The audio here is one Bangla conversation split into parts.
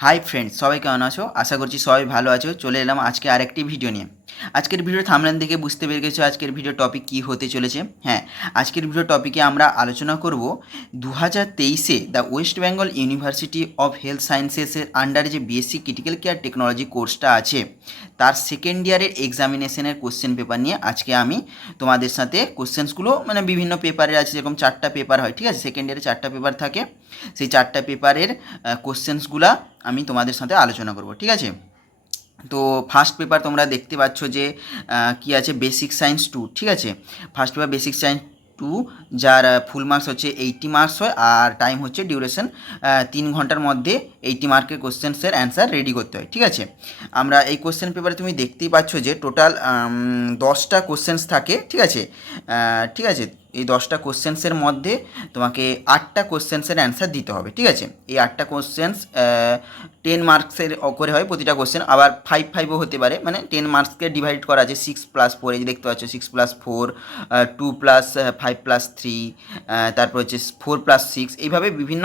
হাই ফ্রেন্ডস, সবাই কেমন আছো? আশা করছি সবাই ভালো আছো। চলে এলাম আজকে আরেকটি ভিডিও নিয়ে। আজকের ভিডিও থাম্বনেল দেখে বুঝতে পেরে গেছো আজকের ভিডিও টপিক কী হতে চলেছে। হ্যাঁ, আজকের ভিডিও টপিকে আমরা আলোচনা করব 2023-এ the West Bengal university of health সায়েন্সেসের আন্ডারে যে বিএসসি ক্রিটিক্যাল কেয়ার টেকনোলজি কোর্সটা আছে তার সেকেন্ড ইয়ারের এক্সামিনেশনের কোশ্চেন পেপার নিয়ে আজকে আমি তোমাদের সাথে কোশ্চেন্সগুলো মানে বিভিন্ন পেপারের আছে, যেরকম 4টা পেপার হয়, ঠিক আছে? সেকেন্ড ইয়ারে 4টা পেপার থাকে, সেই 4টা পেপারের কোশ্চেন্সগুলা আমি তোমাদের সাথে আলোচনা করব, ঠিক আছে? তো ফার্স্ট পেপার তোমরা দেখতে পাচ্ছ যে কি আছে, বেসিক সায়েন্স 2, ঠিক আছে? ফার্স্ট পেপার বেসিক সায়েন্স 2, যার ফুল মার্কস হচ্ছে 80 মার্কস হয়, আর টাইম হচ্ছে ডিউরেশন 3 ঘন্টার মধ্যে 80 মার্কের কোশ্চেন্সের অ্যান্সার রেডি করতে হয়, ঠিক আছে? আমরা এই কোশ্চেন পেপারে তুমি দেখতেই পাচ্ছ যে টোটাল 10টা কোশ্চেন্স থাকে, ঠিক আছে? ঠিক আছে, এই 10টা কোশ্চেন্সের মধ্যে তোমাকে 8টা কোশ্চেন্সের অ্যান্সার দিতে হবে, ঠিক আছে? এই 8টা কোশ্চেন্স 10 মার্কসের করে হয় প্রতিটা কোশ্চেন, আবার 5-5ও হতে পারে, মানে 10 মার্কসকে ডিভাইড করা আছে 6+4, এই যে দেখতে পাচ্ছ 6+4, 2+5+3, তারপর হচ্ছে 4+6, এইভাবে বিভিন্ন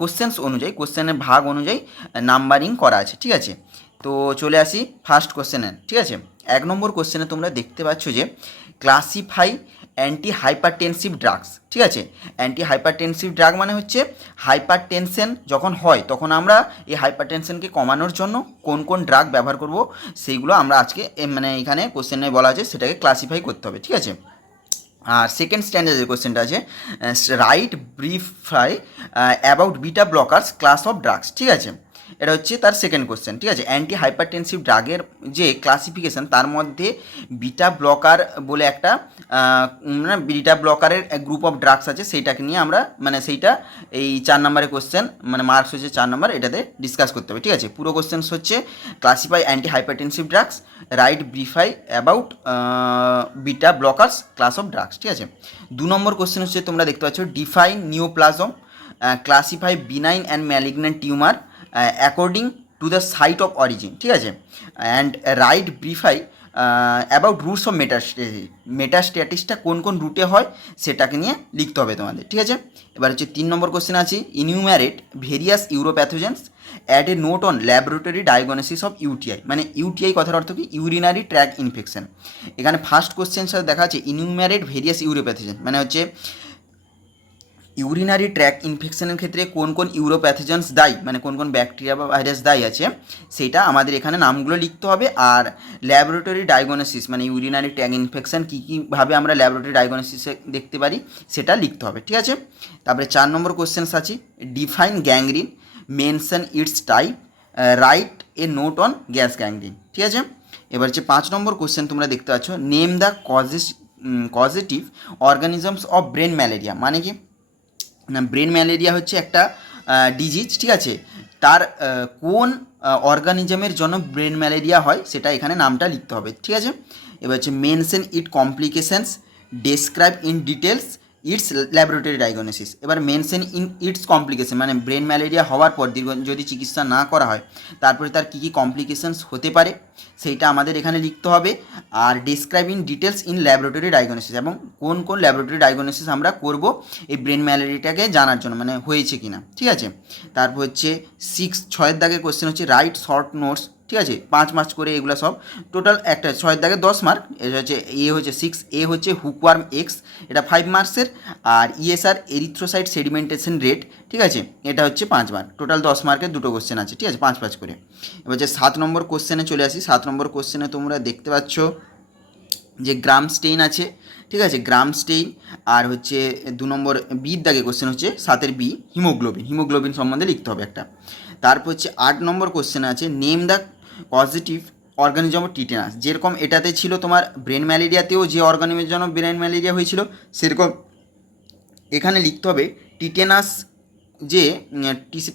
কোশ্চেন্স অনুযায়ী, কোশ্চেনের ভাগ অনুযায়ী নাম্বারিং করা আছে, ঠিক আছে? তো চলে আসি ফার্স্ট কোশ্চেনে, ঠিক আছে? 1 নম্বর কোশ্চেনে তোমরা দেখতে পাচ্ছ যে ক্লাসিফাই অ্যান্টি হাইপারটেনসিভ ড্রাগস, ঠিক আছে? অ্যান্টি হাইপারটেনসিভ ড্রাগ মানে হচ্ছে হাইপার টেনশন যখন হয় তখন আমরা এই হাইপার টেনশনকে কমানোর জন্য কোন কোন ড্রাগ ব্যবহার করব, সেইগুলো আমরা আজকে মানে এখানে কোশ্চেনে বলা আছে সেটাকে ক্লাসিফাই করতে হবে, ঠিক আছে? আর সেকেন্ড স্ট্যান্ডার্ডের কোশ্চেনটা আছে write briefly about beta blockers class of drugs, ঠিক আছে? এটা হচ্ছে তার সেকেন্ড কোশ্চেন, ঠিক আছে? অ্যান্টি হাইপারটেনসিভ ড্রাগের যে ক্লাসিফিকেশান তার মধ্যে বিটা ব্লকার বলে একটা মানে বিটা ব্লকারের গ্রুপ অফ ড্রাগস আছে, সেইটাকে নিয়ে আমরা মানে সেইটা এই 4 নম্বরের কোশ্চেন, মানে মার্কস হচ্ছে 4 নম্বর, এটাতে ডিসকাস করতে হবে, ঠিক আছে? পুরো কোশ্চেন্স হচ্ছে classify anti hypertensive drugs, write briefly about beta blockers class of drugs, ঠিক আছে? 2 নম্বর কোশ্চেন হচ্ছে তোমরা দেখতে পাচ্ছ define neoplasm, classify benign and malignant tumour according to the site of origin, ঠিক আছে? And write briefly about routes of মেটাস্ট্যাটিসটা কোন কোন রুটে হয় সেটাকে নিয়ে লিখতে হবে তোমাদের, ঠিক আছে? এবার হচ্ছে 3 নম্বর কোশ্চেন আছে enumerate various uropathogens add a note on laboratory diagnosis of UTI, মানে ইউটিআই কথার অর্থ কি, ইউরিনারি ট্র্যাক ইনফেকশন। এখানে ফার্স্ট কোশ্চেন সাথে দেখা আছে ইনিউম্যারেট ভেরিয়াস ইউরোপ্যাথোজেন, মানে হচ্ছে ইউরিনারি ট্র্যাক ইনফেকশনের ক্ষেত্রে কোন কোন ইউরোপ্যাথোজেন্স দায়ী, মানে কোন কোন ব্যাকটেরিয়া বা ভাইরাস দায়ী আছে, সেটা আমাদের এখানে নামগুলো লিখতে হবে। আর ল্যাবরেটরি ডায়াগনোসিস মানে ইউরিনারি ট্র্যাক ইনফেকশন কী কীভাবে আমরা ল্যাবরেটরি ডায়াগনোসিসে দেখতে পারি সেটা লিখতে হবে, ঠিক আছে? তারপরে 4 নম্বর কোশ্চেন্স আছে define gangrene, mention it's type, write a note on gas gangrene, ঠিক আছে? এবার হচ্ছে 5 নম্বর কোশ্চেন তোমরা দেখতে পাচ্ছ name the causative organisms of brain malaria, মানে কি না, ব্রেন ম্যালেরিয়া হচ্ছে একটা ডিজিজ, ঠিক আছে? তার কোন অর্গানিজমের জন্য ব্রেন ম্যালেরিয়া হয় সেটা এখানে নামটা লিখতে হবে, ঠিক আছে? এবার হচ্ছে mention it complications, describe in details it's laboratory diagnosis. এবার মেনশন ইন ইটস কমপ্লিকেশন মানে ব্রেন ম্যালেরিয়া হওয়ার পর দীর্ঘ যদি চিকিৎসা না করা হয় তারপরে তার কী কী কমপ্লিকেশনস হতে পারে সেইটা আমাদের এখানে লিখতে হবে। আর describe in details in laboratory diagnosis, এবং কোন কোন ল্যাবরেটরি ডায়াগনোসিস আমরা করব এই ব্রেন ম্যালেরিয়াটাকে জানার জন্য, মানে হয়েছে কি না, ঠিক আছে? তারপর হচ্ছে 6 দাগের কোশ্চেন হচ্ছে রাইট শর্ট নোটস, ঠিক আছে? 5 মার্কস করে এগুলো সব টোটাল একটা 6 দাগে 10 মার্ক। এটা হচ্ছে এ হচ্ছে 6, এ হচ্ছে হুকওয়ার্ম এক্স, এটা 5 মার্কসের। আর ইএসআর এরিথ্রোসাইট সেডিমেন্টেশন রেট, ঠিক আছে? এটা হচ্ছে 5 মার্ক, টোটাল 10 মার্কের দুটো কোশ্চেন আছে, ঠিক আছে? 5 করে। এবার হচ্ছে 7 নম্বর কোশ্চেনে চলে আসি। 7 নম্বর কোশ্চেনে তোমরা দেখতে পাচ্ছ যে গ্রাম স্টেইন আছে, ঠিক আছে? গ্রাম স্টেইন। আর হচ্ছে 2 নম্বর বির দাগে কোশ্চেন হচ্ছে 7-এর বি, হিমোগ্লোবিন সম্বন্ধে লিখতে হবে একটা। তারপর হচ্ছে 8 নম্বর কোশ্চেন আছে name the positive organism of tetanus, যেরকম এটাতে ছিল তোমার ব্রেন ম্যালেরিয়াতেও যে অর্গানিজমের জন্য ব্রেন ম্যালেরিয়া হয়েছিল সেরকম এখানে লিখতে হবে টিটেনাস, যে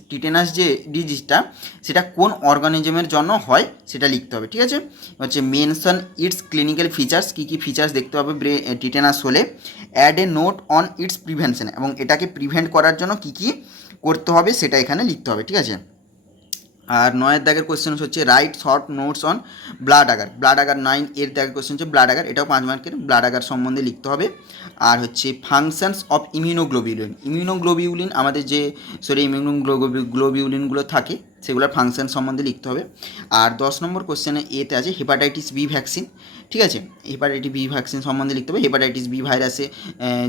টিটেনাস যে ডিজিজটা সেটা কোন অর্গানিজমের জন্য হয় সেটা লিখতে হবে, ঠিক আছে? হচ্ছে মেনশন ইটস ক্লিনিক্যাল ফিচার্স, কী কী ফিচার্স দেখতে হবে টিটেনাস হলে, add a note on its prevention, এবং এটাকে প্রিভেন্ট করার জন্য কী কী করতে হবে সেটা এখানে লিখতে হবে, ঠিক আছে? আর 9 দাগের কোশ্চেন হচ্ছে right short notes on blood agar, 9 দাগের কোশ্চেন হচ্ছে ব্লাড আগার, এটাও 5 মার্কের, ব্লাড আগার সম্বন্ধে লিখতে হবে। আর হচ্ছে ফাংশনস অফ ইমিউনোগ্লোবিউলিন আমাদের যে শরীরে ইমিউনোগ্লোবিউলিনগুলো থাকে সেগুলোর ফাংশন সম্বন্ধে লিখতে হবে। আর 10 নম্বর কোশ্চেনে এতে আছে হেপাটাইটিস বি ভ্যাকসিন, ঠিক আছে, হেপাটাইটিস বি ভ্যাকসিন সম্বন্ধে লিখতে হবে। হেপাটাইটিস বি ভাইরাসে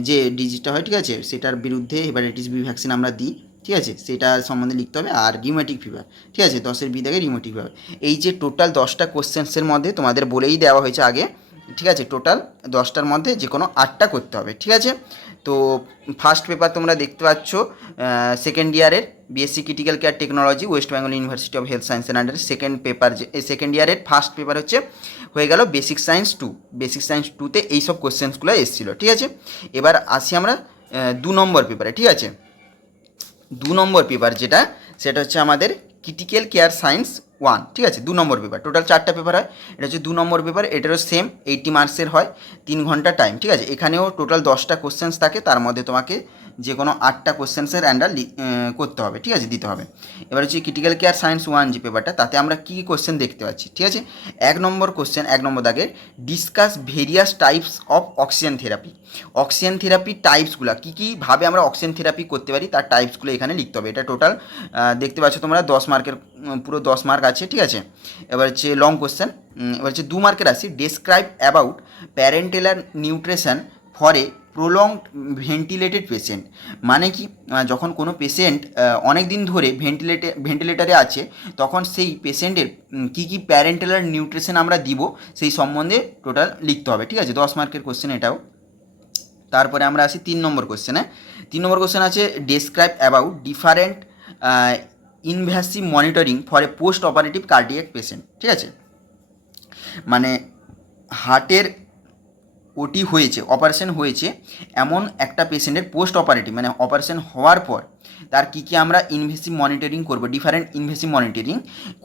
যে ডিজিজটা হয়, ঠিক আছে, সেটার বিরুদ্ধে হেপাটাইটিস বি ভ্যাকসিন আমরা দিই, ঠিক আছে, সেটা সম্বন্ধে লিখতে হবে। আর রিউমেটিক ফিভার, ঠিক আছে, 10-এর বি দাগে রিউমেটিক ফিভার। এই যে টোটাল 10টা কোশ্চেন্সের মধ্যে তোমাদের বলেই দেওয়া হয়েছে আগে, ঠিক আছে, টোটাল 10টার মধ্যে যে কোনো 8টা করতে হবে, ঠিক আছে। তো ফার্স্ট পেপার তোমরা দেখতে পাচ্ছ সেকেন্ড ইয়ারের BSc critical care technology, West Bengal university of health সায়েন্সের আন্ডারে সেকেন্ড পেপার, যে সেকেন্ড ইয়ারের ফার্স্ট পেপার হচ্ছে হয়ে গেল বেসিক সায়েন্স 2। বেসিক সায়েন্স 2তে এইসব কোশ্চেন্সগুলো এসেছিলো, ঠিক আছে। এবার আসি আমরা 2 নম্বর পেপারে, ঠিক আছে। 2 নম্বর পেপার যেটা, সেটা হচ্ছে আমাদের ক্রিটিক্যাল কেয়ার সায়েন্স 1, ঠিক আছে, 2 নম্বর পেপার। টোটাল 4টা পেপার হয়, এটা হচ্ছে 2 নম্বর পেপার। এটারও সেম 80 মার্কসের হয়, 3 ঘন্টা টাইম, ঠিক আছে। এখানেও টোটাল 10টা কোশ্চেন্স থাকে, তার মধ্যে তোমাকে যে কোনো 8টা কোশ্চেন্সের অ্যান্সার করতে হবে, ঠিক আছে, দিতে হবে। এবার হচ্ছে ক্রিটিক্যাল কেয়ার সায়েন্স 1 যে পেপারটা, তাতে আমরা কী কী কোশ্চেন দেখতে পাচ্ছি, ঠিক আছে। 1 নম্বর কোশ্চেন, 1 নম্বর দাগের discuss various types of oxygen therapy. Oxygen therapy টাইপসগুলো কী কীভাবে আমরা অক্সিজেন থেরাপি করতে পারি, তার টাইপসগুলো এখানে লিখতে হবে। এটা টোটাল দেখতে পাচ্ছ তোমরা 10 মার্কের, পুরো 10 মার্ক আছে, ঠিক আছে। এবার হচ্ছে লং কোশ্চেন, এবার হচ্ছে 2 মার্কের আসি। Describe about parenteral nutrition for a prolonged ventilated patient. মানে কি, যখন কোনো পেশেন্ট অনেক দিন ধরে ভেন্টিলেটারে আছে, তখন সেই পেশেন্টের কী কী প্যারেন্টেলার নিউট্রিশন আমরা দিব, সেই সম্বন্ধে টোটাল লিখতে হবে, ঠিক আছে। 10 মার্কের কোশ্চেন এটাও। তারপরে আমরা আসি 3 নম্বর কোশ্চেনে। 3 নম্বর কোশ্চেন আছে describe about different invasive monitoring for a post operative cardiac patient, ঠিক আছে। মানে হার্টের ওটি হয়েছে, অপারেশন হয়েছে এমন একটা পেশেন্টের পোস্ট অপারেটিভ, মানে অপারেশন হওয়ার পর তার কী কী আমরা ইনভেসিভ মনিটরিং করব, ডিফারেন্ট ইনভেসিভ মনিটরিং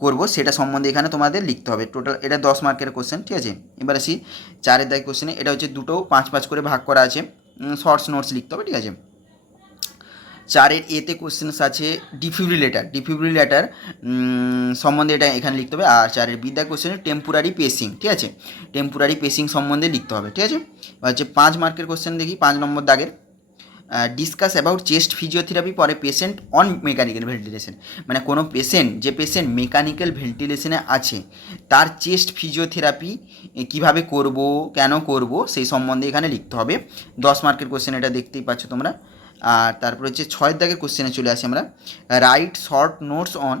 করব, সেটা সম্বন্ধে এখানে তোমাদের লিখতে হবে। টোটাল এটা 10 মার্কের কোশ্চেন, ঠিক আছে। এবার আসি 4-এর দাগ কোশ্চেনে। এটা হচ্ছে দুটো 5-5 করে ভাগ করা আছে, শর্টস নোটস লিখতে হবে, ঠিক আছে। 4-এর এতে কোশ্চেন্স আছে ডিফিব্রিলেটার সম্বন্ধে এটা এখানে লিখতে হবে। আর 4-এর বিদ্যা কোশ্চেনে টেম্পোরারি পেসিং, ঠিক আছে, টেম্পোরারি পেসিং সম্বন্ধে লিখতে হবে, ঠিক আছে। হচ্ছে 5 মার্কের কোশ্চেন দেখি। 5 নম্বর দাগের discuss about chest physiotherapy for a patient on mechanical ventilation. মানে কোনো পেশেন্ট, যে পেশেন্ট মেকানিক্যাল ভেন্টিলেশনে আছে, তার চেস্ট ফিজিওথেরাপি কীভাবে করব, কেন করব, সেই সম্বন্ধে এখানে লিখতে হবে। 10 মার্কের কোশ্চেন, এটা দেখতেই পাচ্ছ তোমরা। আর তারপর হচ্ছে 6-এর দাগের কোশ্চেনে চলে আসি আমরা। Write short notes on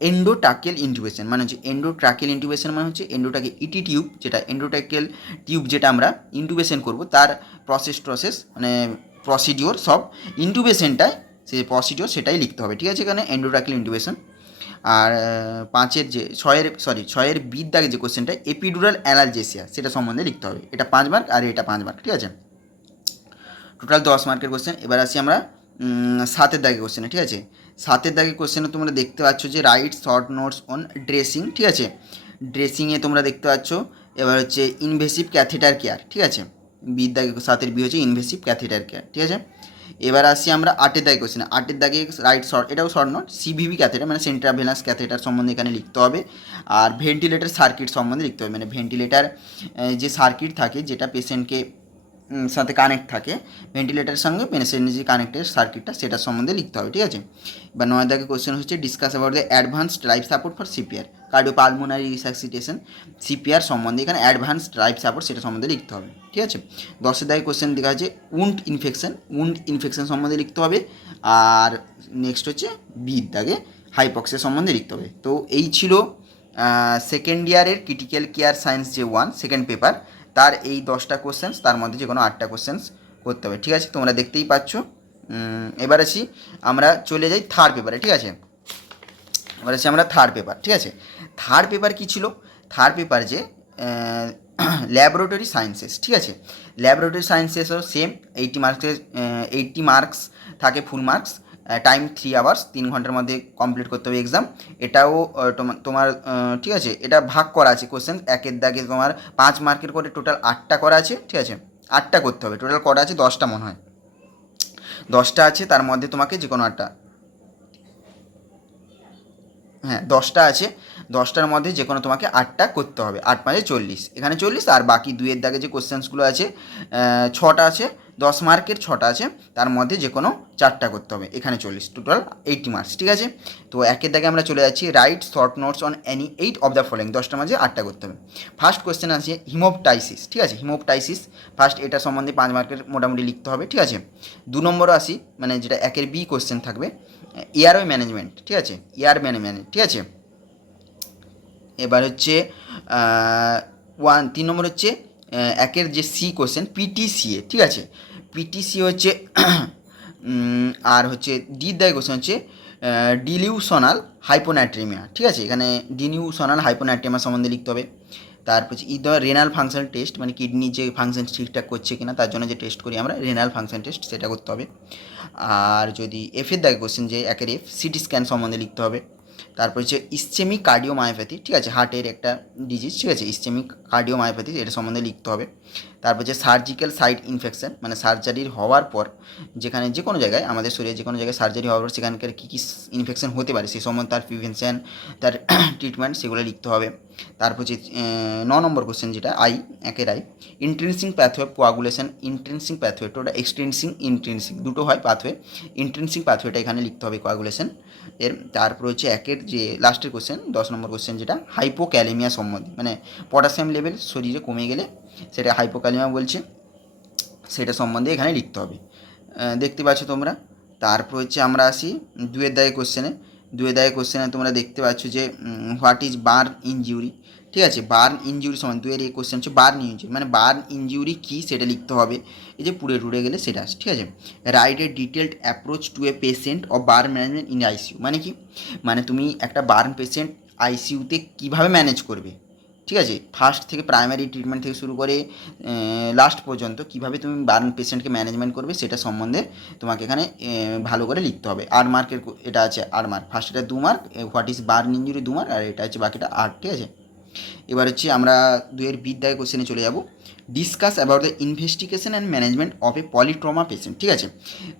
endotracheal intubation. মানে হচ্ছে এন্ডোট্রাকেল ইন্টিউবেশন মানে হচ্ছে এন্ডোটাকে ইটি টিউব, যেটা এন্ডোট্রাকেল টিউব যেটা আমরা ইন্টিউবেশন করব, তার প্রসেস মানে প্রসিডিওর, সব ইন্টিউবেশনটায় যে প্রসিডিওর সেটাই লিখতে হবে, ঠিক আছে, এখানে এন্ডোট্রাকেল ইন্টিউবেশন। আর 5-এর যে 6-এর বির দাগে যে কোশ্চেনটা এপিডুরাল অ্যানালজেসিয়া, সেটা সম্বন্ধে লিখতে হবে। এটা 5 মার্ক আর এটা 5 মার্ক, ঠিক আছে। টোটাল 10 মার্কের কোশ্চেন। এবার আসি আমরা 7-এর দাগে কোশ্চেনে, ঠিক আছে। 7-এর দাগে কোশ্চেনে তোমরা দেখতে পাচ্ছ যে right short notes on dressing, ঠিক আছে। ড্রেসিংয়ে তোমরা দেখতে পাচ্ছ এবার হচ্ছে ইনভেসিভ ক্যাথেটার কেয়ার, ঠিক আছে। বির দাগে 7-এর বি হচ্ছে ইনভেসিভ ক্যাথেটার কেয়ার, ঠিক আছে। এবার আসি আমরা 8-এর দাগে কোশ্চেনে। 8-এর দাগে রাইট শর্ট, এটাও শর্ট নোট, সিভিভি ক্যাথেটার মানে সেন্ট্রাভেনাস ক্যাথেটার সম্বন্ধে এখানে লিখতে হবে। আর ভেন্টিলেটার সার্কিট সম্বন্ধে লিখতে হবে, মানে ভেন্টিলেটার যে সার্কিট থাকে, যেটা পেশেন্টকে সাথে কানেক্ট থাকে, ভেন্টিলেটারের সঙ্গে পেশেন্টের যে কানেক্টেড সার্কিটটা, সেটার সম্বন্ধে লিখতে হবে, ঠিক আছে। বা 9 দাগে কোশ্চেন হচ্ছে discuss about the advanced life support for CPR, cardiopulmonary resuscitation, CPR সম্বন্ধে এখানে অ্যাডভান্সড লাইফ সাপোর্ট, সেটা সম্বন্ধে লিখতে হবে, ঠিক আছে। 10-এর দাগে কোশ্চেন দেখা আছে উন্ড ইনফেকশন সম্বন্ধে লিখতে হবে। আর নেক্সট হচ্ছে বির দাগে হাইপক্সিয়া সম্বন্ধে লিখতে হবে। তো এই ছিল সেকেন্ড ইয়ারের ক্রিটিক্যাল কেয়ার সায়েন্স যে 1 সেকেন্ড পেপার, তার এই 10টা কোশ্চেন্স, তার মধ্যে যে কোনো 8টা কোশ্চেন্স করতে হবে, ঠিক আছে। তোমরা দেখতেই পাচ্ছ। এবার আসি আমরা চলে যাই থার্ড পেপারে, ঠিক আছে। এবার আসি আমরা থার্ড পেপার, ঠিক আছে। থার্ড পেপার কী ছিল? থার্ড পেপার যে ল্যাবরেটরি সায়েন্সেস, ঠিক আছে। ল্যাবরেটরি সায়েন্সেসও সেম 80 মার্কস থাকে, ফুল মার্কস, টাইম 3 আওয়ার্স, 3 ঘন্টার মধ্যে কমপ্লিট করতে হবে এক্সাম। এটাও তোমার ঠিক আছে, এটা ভাগ করা আছে কোশ্চেন, 1-এর দাগে তোমার 5 মার্কের করে টোটাল 8টা করা আছে, ঠিক আছে। 8টা করতে হবে, টোটাল করা আছে 10টা মনে হয়, 10টা আছে, তার মধ্যে তোমাকে যে কোনো 8টা, হ্যাঁ 10টা আছে, 10টার মধ্যে যে কোনো তোমাকে 8টা করতে হবে, 8 5 40, এখানে 40, আর বাকি দুইয়ের দাগে যে কোশ্চেন্সগুলো আছে 6টা আছে, 10 মার্কের 6টা আছে, তার মধ্যে যে কোনো 4টা করতে হবে, এখানে 40, টোটাল 80 মার্কস, ঠিক আছে। তো একের দাগে আমরা চলে যাচ্ছি, write short notes on any 8 of the following, 10টার মাঝে 8টা করতে হবে। ফার্স্ট কোশ্চেন আছে হিমোপটাইসিস, ঠিক আছে, হিমোপটাইসিস ফার্স্ট এটা সম্বন্ধে 5 মার্কের মোটামুটি লিখতে হবে, ঠিক আছে। 2 নম্বরও আসি, মানে যেটা একের বি কোশ্চেন থাকবে, এয়ারওয়ে ম্যানেজমেন্ট, ঠিক আছে, এয়ার ম্যানেজমেন্ট, ঠিক আছে। এবার হচ্ছে 3 নম্বর হচ্ছে একের যে সি কোশ্চেন পিটিসিএ, ঠিক আছে, পিটিসি হচ্ছে আর হচ্ছে ডি দায় কোশ্চেন হচ্ছে ডিলিউশনাল হাইপোনাট্রিমিয়া, ঠিক আছে, এখানে ডিলিউশনাল হাইপোনাট্রিমিয়া সম্বন্ধে লিখতে হবে। তারপর হচ্ছে রেনাল ফাংশন টেস্ট, মানে কিডনি যে ফাংশন ঠিকঠাক করছে কিনা তার জন্য যে টেস্ট করি আমরা রেনাল ফাংশন টেস্ট, সেটা করতে হবে। আর যদি এফের দাগে কোশ্চেন যে একের এফ সিটি স্ক্যান সম্বন্ধে লিখতে হবে। তারপর হচ্ছে ইসচেমিক কার্ডিওমায়োপ্যাথি, ঠিক আছে, হার্টের একটা ডিজিজ, ঠিক আছে, ইসচেমিক কার্ডিওমায়োপ্যাথি, এটা সম্বন্ধে লিখতে হবে। তারপর হচ্ছে সার্জিক্যাল সাইট ইনফেকশন, মানে সার্জারির হওয়ার পর যেখানে যে কোনো জায়গায় আমাদের শরীরে যে কোনো জায়গায় সার্জারি হওয়ার পর সেখানকার কী কী ইনফেকশন হতে পারে সেই সম্বন্ধে তার প্রিভেনশন, তার ট্রিটমেন্ট, সেগুলো লিখতে হবে। তারপর হচ্ছে 9 নম্বর কোশ্চেন যেটা একের আই ইন্ট্রেন্সিং প্যাথওয়ে কোয়াগুলেশন, ইন্ট্রেন্সিং প্যাথওয়ে, ওটা এক্সটেন্সিং ইন্ট্রেন্সিং দুটো হয় পাথওয়ে, ইন্ট্রেন্সিং প্যাথওয়েটা এখানে লিখতে হবে কোয়াগুলেশন এর। তারপর হচ্ছে একের যে লাস্টের কোশ্চেন 10 নম্বর কোশ্চেন যেটা হাইপোক্যালেমিয়া সম্বন্ধে, মানে পটাশিয়াম লেভেল শরীরে কমে গেলে সেটা হাইপোক্যালেমিয়া বলছে, সেটা সম্বন্ধে এখানে লিখতে হবে, দেখতে পাচ্ছ তোমরা। তারপর হচ্ছে আমরা আসি 2 দাগে কোশ্চেনে, 2 দাগে কোশ্চেনে তোমরা দেখতে পাচ্ছ যে হোয়াট ইজ বার্ন ইনজিউরি, ঠিক আছে, বার্ন ইনজিউরি সম্বন্ধে 2 এই কোশ্চেন হচ্ছে বার্ন ইনজিউরি, মানে বার্ন ইনজিউরি কী সেটা লিখতে হবে, এই যে পুড়ে টুড়ে গেলে সেটা, ঠিক আছে। Write a detailed approach to a patient of burn management in ICU, মানে কি, মানে তুমি একটা বার্ন পেশেন্ট আইসিইউতে কীভাবে ম্যানেজ করবে, ঠিক আছে, ফার্স্ট থেকে প্রাইমারি ট্রিটমেন্ট থেকে শুরু করে লাস্ট পর্যন্ত কীভাবে তুমি বার্ন পেশেন্টকে ম্যানেজমেন্ট করবে সেটা সম্বন্ধে তোমাকে এখানে ভালো করে লিখতে হবে। 8 মার্কের এটা আছে, 8 মার্ক, ফার্স্ট এটা 2 mark, what is burn injury 2 mark, আর এটা হচ্ছে বাকিটা 8, ঠিক আছে। এবার হচ্ছে আমরা 2 বিদ্যায় কোশ্চেনে চলে যাব, discuss about the investigation and management of a polytrauma patient, ঠিক আছে।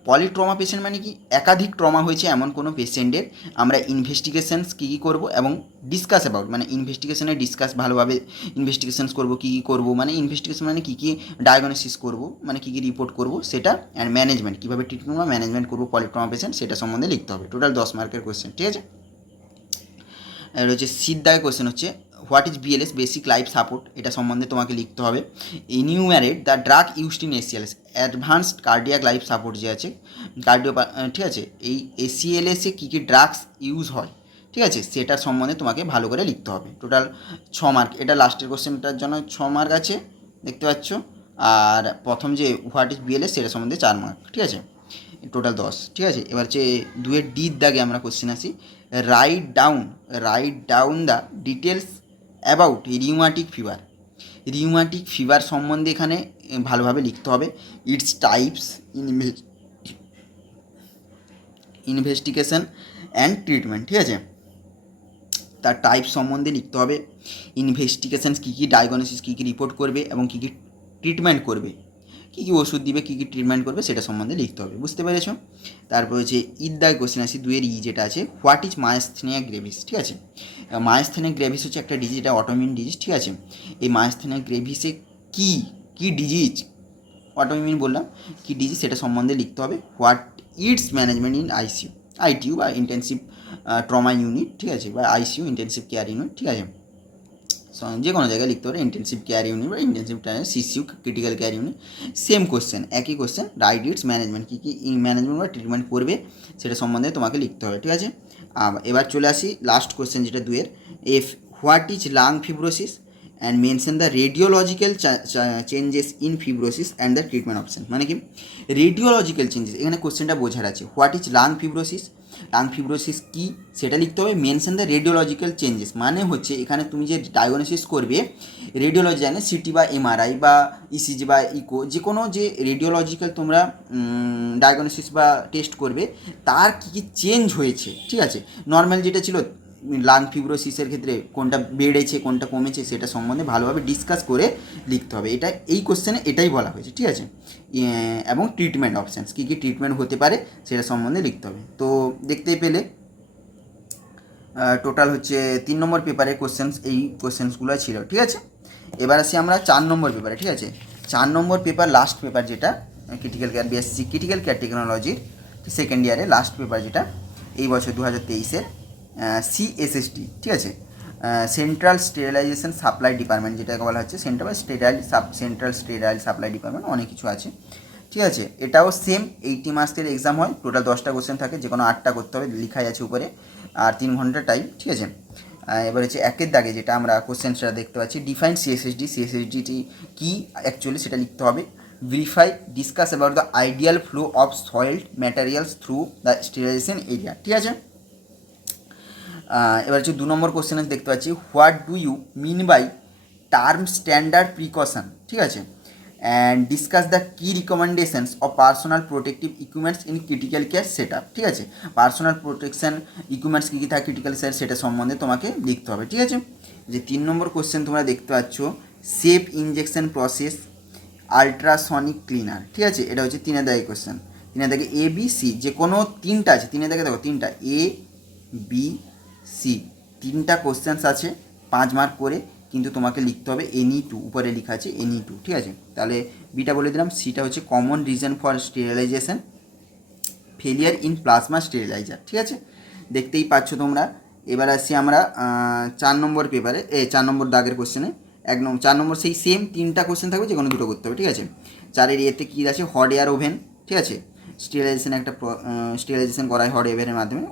পলিট্রমা পেশেন্ট মানে কি, একাধিক ট্রমা হয়েছে এমন কোনো পেশেন্টের আমরা ইনভেস্টিগেশনস কী কী করবো, এবং ডিসকাস অ্যাবাউট মানে ইনভেস্টিগেশনে ডিসকাস ভালোভাবে ইনভেস্টিগেশনস করবো, কী কী করবো, মানে ইনভেস্টিগেশন মানে কী কী ডায়াগনোসিস করবো, মানে কী কী রিপোর্ট করবো সেটা, অ্যান্ড ম্যানেজমেন্ট কীভাবে ট্রিটমেন্ট বা ম্যানেজমেন্ট করবো পলিট্রমা পেশেন্ট সেটা সম্বন্ধে লিখতে হবে, টোটাল 10 মার্কের কোশ্চেন, ঠিক আছে। এর হচ্ছে সিদ্ধায় কোশ্চেন হচ্ছে what is BLS basic life support, এটা সম্বন্ধে তোমাকে লিখতে হবে। Enumerate the drug used in ACLS, advanced cardiac life support যে আছে কার্ডিও, ঠিক আছে, এই এসিএলএসে কী কী ড্রাগস ইউজ হয়, ঠিক আছে, সেটার সম্বন্ধে তোমাকে ভালো করে লিখতে হবে, টোটাল 6 মার্ক, এটা লাস্টের কোশ্চেনটার জন্য 6 মার্ক আছে, দেখতে পাচ্ছ। আর প্রথম যে হোয়াট ইজ বিএলএস সেটা সম্বন্ধে 4 মার্ক, ঠিক আছে, টোটাল 10, ঠিক আছে। এবার হচ্ছে 2 ডির দাগে আমরা কোশ্চেন আসি, write down the details about rheumatic fever, rheumatic fever সম্বন্ধে এখানে ভালোভাবে লিখতে হবে, it's types investigation and treatment, ঠিক আছে, তার টাইপ সম্বন্ধে লিখতে হবে, ইনভেস্টিগেশনস কী কী, ডায়াগনোসিস কী কী রিপোর্ট করবে এবং কী কী ট্রিটমেন্ট করবে, কী কী ওষুধ দিবে, কী কী ট্রিটমেন্ট করবে সেটা সম্বন্ধে লিখতে হবে, বুঝতে পেরেছো। তারপর হচ্ছে ইদ্দায় কোশ্চেন আসি 2 যেটা আছে হোয়াট ইজ মায়াস্থেনিয়া গ্রেভিস, ঠিক আছে, মায়াস্থেনিয়া গ্রেভিস হচ্ছে একটা ডিজিজ, এটা অটোইমিউন ডিজিজ, ঠিক আছে। এই মায়াস্থেনিয়া গ্রেভিসে কী কী ডিজিজ, অটোইমিউন বললাম, কী ডিজিজ সেটা সম্বন্ধে লিখতে হবে, what it's management in ITU বা ইন্টেন্সিভ ট্রমা ইউনিট, ঠিক আছে, বা আইসিইউ ইন্টেন্সিভ কেয়ার ইউনিট, ঠিক আছে, যে কোনো জায়গায় লিখতে পারে ইন্টেন্সিভ কেয়ার ইউনিট বা intensive CCU critical care unit, same question, একই কোশ্চেন, রাইট ইটস ম্যানেজমেন্ট কী কী ম্যানেজমেন্ট বা ট্রিটমেন্ট করবে সেটা সম্বন্ধে তোমাকে লিখতে হবে, ঠিক আছে। এবার চলে আসি লাস্ট কোশ্চেন যেটা 2 what is lung fibrosis and mention the radiological changes in fibrosis and the treatment option, মানে কি রেডিওলজিক্যাল চেঞ্জেস, এখানে কোশ্চেনটা বোঝার আছে, what is lung fibrosis, lung fibrosis কী সেটা লিখতে হবে, মেনশন দ্য রেডিওলজিক্যাল চেঞ্জেস মানে হচ্ছে এখানে তুমি যে ডায়াগনোসিস করবে, রেডিওলজি জানে সিটি বা এমআরআই বা ইসিজি বা ইকো, যে কোনো যে রেডিওলজিক্যাল তোমরা ডায়াগনোসিস বা টেস্ট করবে তার কী কী চেঞ্জ হয়েছে, ঠিক আছে, নর্মাল যেটা ছিল লাং ফিব্রোসিসের ক্ষেত্রে কোনটা বেড়েছে কোনটা কমেছে সেটা সম্বন্ধে ভালোভাবে ডিসকাস করে লিখতে হবে, এটা এই কোশ্চেনে এটাই বলা হয়েছে, ঠিক আছে। এবং ট্রিটমেন্ট অপশানস কী কী ট্রিটমেন্ট হতে পারে সেটা সম্বন্ধে লিখতে হবে। তো দেখতে পেলে টোটাল হচ্ছে 3 নম্বর পেপারের কোশ্চেন্স এই কোশ্চেন্সগুলো ছিল, ঠিক আছে। এবার আসি আমরা 4 নম্বর পেপারে, ঠিক আছে। 4 নম্বর পেপার লাস্ট পেপার যেটা critical care BSc critical care টেকনোলজির সেকেন্ড ইয়ারে লাস্ট পেপার যেটা এই বছর 2023-এর সিএসএসটি, ঠিক আছে, সেন্ট্রাল স্টেরিলাইজেশন সাপ্লাই ডিপার্টমেন্ট যেটাকে বলা হচ্ছে সেন্ট্রাল স্টেরাইল সাপ্লাই ডিপার্টমেন্ট, অনেক কিছু আছে, ঠিক আছে। এটাও সেম 80 মার্কসের এক্সাম হয়, টোটাল 10টা কোশ্চেন থাকে, যে কোনো 8টা করতে হবে, লেখাই আছে উপরে, আর 3 ঘন্টা টাইম, ঠিক আছে। এবার হচ্ছে একের দাগে যেটা আমরা কোশ্চেনটা দেখতে পাচ্ছি, ডিফাইন সিএসএসডিটি কী অ্যাকচুয়ালি সেটা লিখতে হবে। Verify discuss about the ideal flow of soiled materials through the sterilisation area, ঠিক আছে। এবার হচ্ছে 2 নম্বর কোশ্চেনে দেখতে পাচ্ছি, what do you mean by term standard precaution, ঠিক আছে, and discuss the key recommendations of personal protective equipments in critical care set up, ঠিক আছে। পার্সোনাল প্রোটেকশন ইকুইপমেন্টস কী কী থাকে ক্রিটিক্যাল কেয়ার সেটা সম্বন্ধে তোমাকে লিখতে হবে, ঠিক আছে। যে 3 নম্বর কোশ্চেন তোমরা দেখতে পাচ্ছ, safe injection process ultrasonic cleaner, ঠিক আছে। এটা হচ্ছে 3 দাগে কোশ্চেন, 3 দাগে এ বি সি, যে কোনো 3টা আছে, 3 দাগে দেখো 3টা এ বি সি, 3টা কোশ্চেন্স আছে 5 মার্ক করে, কিন্তু তোমাকে লিখতে হবে NE2, উপরে লেখা আছে NE2, ঠিক আছে। তাহলে বিটা বলে দিলাম, সিটা হচ্ছে common reason for sterilization failure in plasma sterilizer, ঠিক আছে, দেখতেই পাচ্ছ তোমরা। এবার আসছি আমরা 4 নম্বর পেপারে 4 নম্বর দাগের কোশ্চেনে 4 নম্বর সেই সেম 3টা কোশ্চেন থাকবে, যে কোনো 2টো করতে হবে, ঠিক আছে। 4-এর এতে কী আছে, হট এয়ার ওভেন, ঠিক আছে, স্টেরিলাইজেশন একটা স্টেরিলাইজেশন করা হয় হট এয়ারের মাধ্যমে,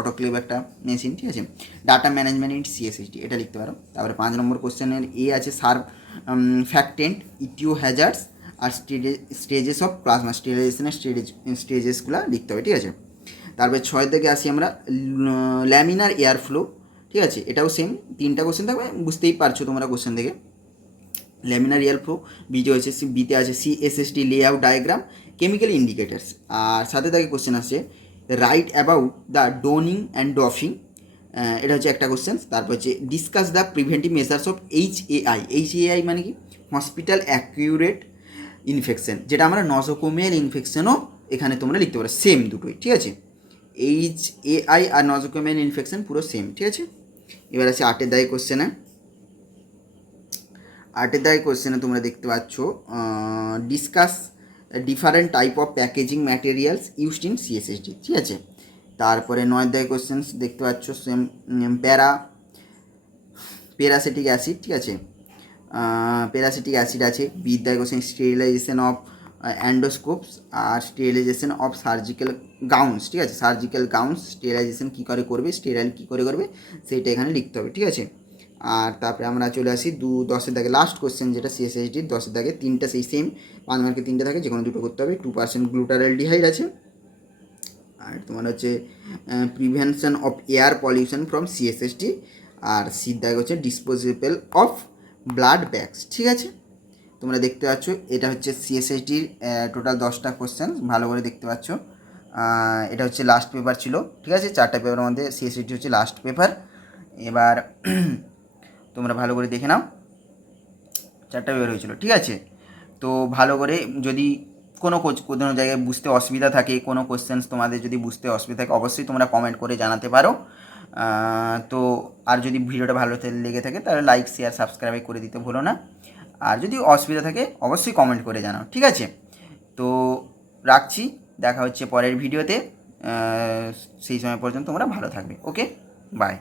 অটোক্লেভ একটা মেশিন, ঠিক আছে। ডাটা ম্যানেজমেন্ট ইন সিএসএসডি, এটা লিখতে পারো। তারপরে 5 নম্বর কোশ্চেনের আছে সার্ভ ফ্যাক্টেন্ট ইটিও হ্যাজার্ডস আর স্টেজেস অফ প্লাজমা স্টেরিলাইজেশনের স্টেজেসগুলো লিখতে হবে, ঠিক আছে। তারপরে 6 থেকে আসি আমরা ল্যামিনার এয়ার ফ্লো, ঠিক আছে, এটাও সেম 3টা কোশ্চেন থাকবে, বুঝতেই পারছো তোমরা কোশ্চেন থেকে। ল্যামিনার এয়ার ফ্লো, বিতে আছে CSSD layout diagram chemical indicators, আর সাথে থাকে কোশ্চেন আসছে write about the donning and doffing, এটা হচ্ছে একটা কোশ্চেন। তারপর হচ্ছে discuss the preventive measures of HAI মানে কি, হসপিটাল অ্যাকিউরেট ইনফেকশন, যেটা আমরা নজোকোমিয়াল ইনফেকশনও এখানে তোমরা লিখতে পারো, সেম দুটোই, ঠিক আছে। এইচএআই আর নজোকোমিয়াল ইনফেকশন পুরো সেম, ঠিক আছে। এবার আছে 8-এর দাগে কোশ্চেনে, 8-এর দাগে কোশ্চেনে তোমরা দেখতে পাচ্ছ discuss different type of packaging materials used in CSSD, ঠিক আছে। তারপরে 9-এর দাগে কোশ্চেন দেখতে পাচ্ছ সেম প্যারাসিটিক অ্যাসিড, ঠিক আছে, প্যারাসিটিক অ্যাসিড আছে। বির দাগে কোশ্চেন স্টেরিলাইজেশন অফ অ্যান্ডোস্কোপস আর স্টেরিলাইজেশন অফ সার্জিক্যাল গাউন্স, ঠিক আছে, সার্জিক্যাল গাউন্স স্টেরিলাইজেশন কী করে করবে, স্টেরাইল কী করে করবে, সেইটা এখানে লিখতে হবে, ঠিক আছে। আর তারপরে আমরা চলে আসি 10-এর দাগে লাস্ট কোশ্চেন যেটা সিএসএসডির 10-এর দাগে 3টা সেই সেম 5 মার্কে 3টা থাকে, যে কোনো 2টো করতে হবে। 2% গ্লুটারালডিহাইড আছে, আর তোমার হচ্ছে prevention of air pollution from CSSD, আর সির দাগে হচ্ছে ডিসপোজেবল অফ ব্লাড ব্যাগস, ঠিক আছে। তোমরা দেখতে পাচ্ছ এটা হচ্ছে সিএসএসডির টোটাল 10টা কোশ্চেন, ভালো করে দেখতে পাচ্ছ। এটা হচ্ছে লাস্ট পেপার ছিল, ঠিক আছে, 4টা পেপারের মধ্যে সিএসএসডি হচ্ছে লাস্ট পেপার। এবার তোমরা ভালো করে দেখে নাও, 4টা পেপার হয়েছিল, ঠিক আছে। তো ভালো করে যদি কোনো জায়গায় বুঝতে অসুবিধা থাকে, কোনো কোশ্চেন্স তোমাদের যদি বুঝতে অসুবিধা থাকে, অবশ্যই তোমরা কমেন্ট করে জানাতে পারো। তো আর যদি ভিডিওটা ভালো লেগে থাকে তাহলে লাইক শেয়ার সাবস্ক্রাইব করে দিতে ভুলো না, আর যদি অসুবিধা থাকে অবশ্যই কমেন্ট করে জানাও, ঠিক আছে। তো রাখছি, দেখা হচ্ছে পরের ভিডিওতে, সেই সময় পর্যন্ত তোমরা ভালো থাকবে, ওকে, বাই।